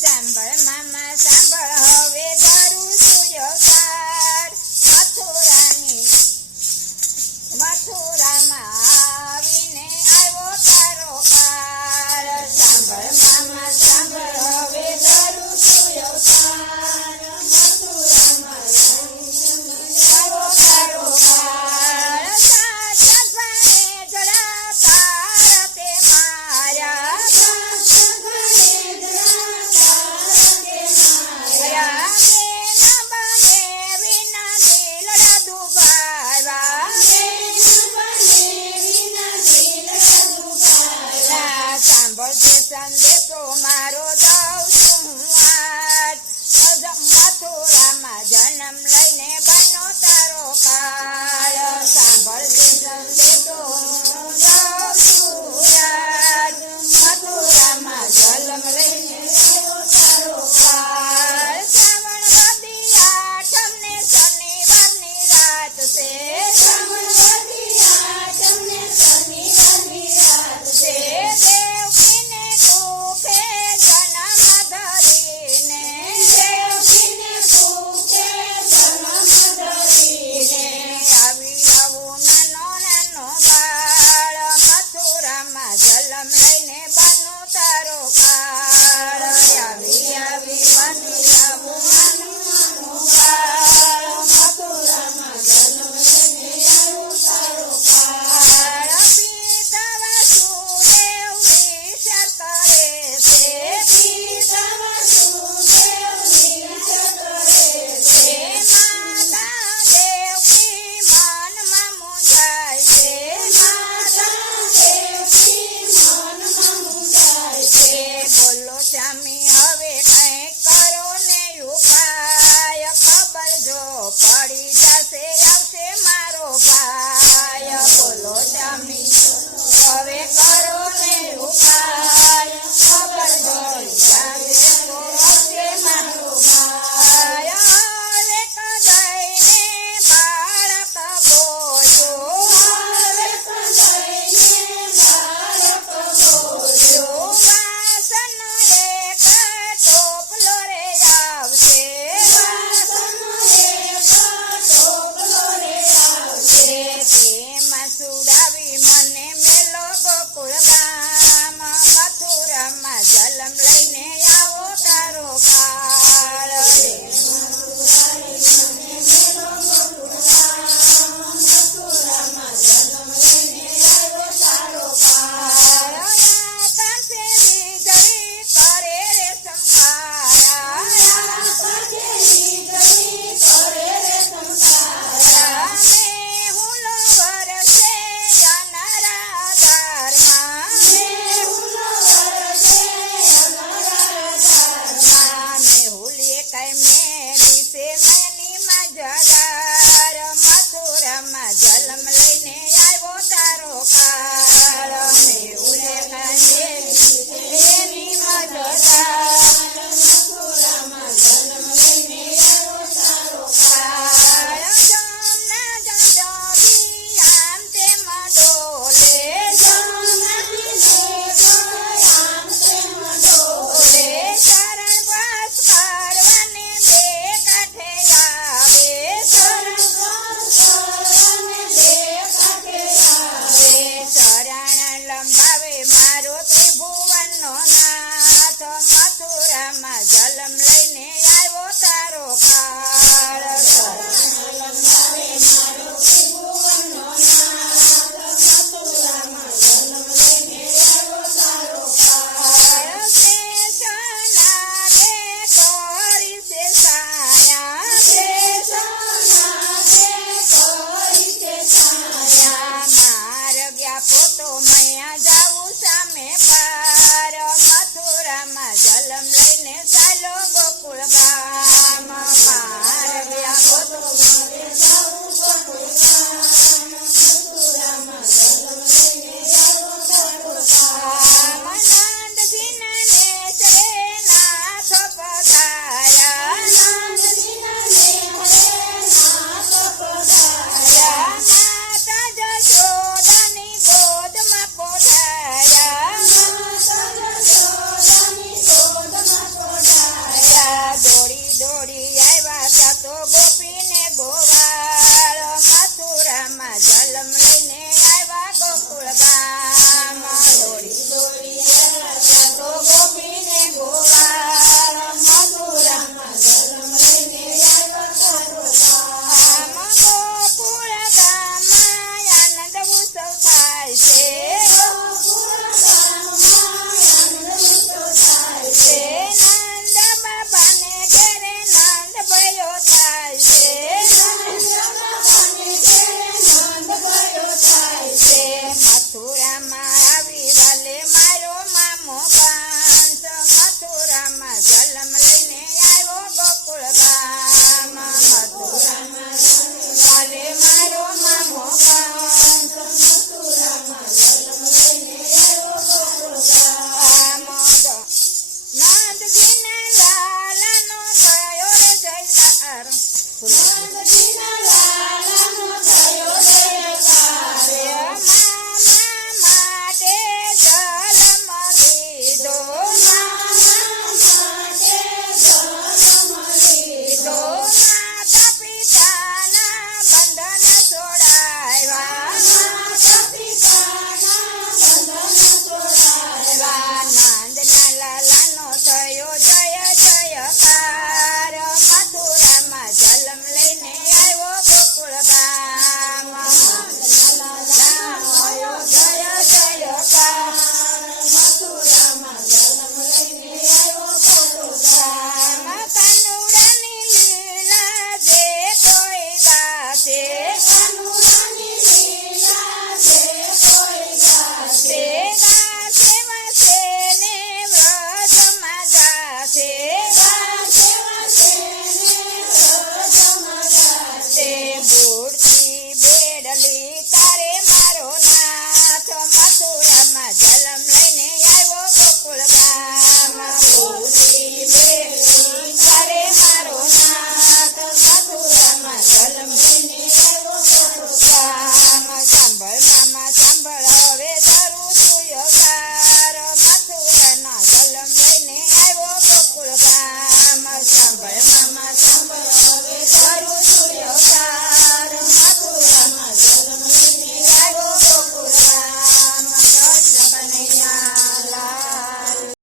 સાંભળ મામા સાંભળ હવે ધરું છું અવતાર મથુરામાં આવીને આવ્યો તારો કાળ સાંભળ મામા સાંભળ હવે ધરું છું અવતાર મથુરામાં આવ્યો તારો કાળ સાચા ભાણે જડા તાર તે માર્યા સંદેશો મારો દઉં છું આજ મથુરામાં જન્મ લઈને બનો તારો કાળ સાંભળજે સંદેશો દઉં છું આજ મથુરામાં જન્મ લઈને બનો તારો કાળ શ્રાવણ વદી આઠમને શનિવારની રાત છે શ્રાવણ વદી આઠમને શનિવારની રાત છે જલમ લઈને બનો તારો કાળ આવી આવી બની આવું મથુરામાં જલમ લઈને આવું તારો કાળ પિતા વાસુદેવ વિચાર કરે છે પિતા વાસુદેવ વિચાર કરે છે માતા દેવકી મનમાં મૂંઝાય છે બોલો સ્વામી હવે કંઈક કરો ને ઉપાય ખબર જો પડી જશે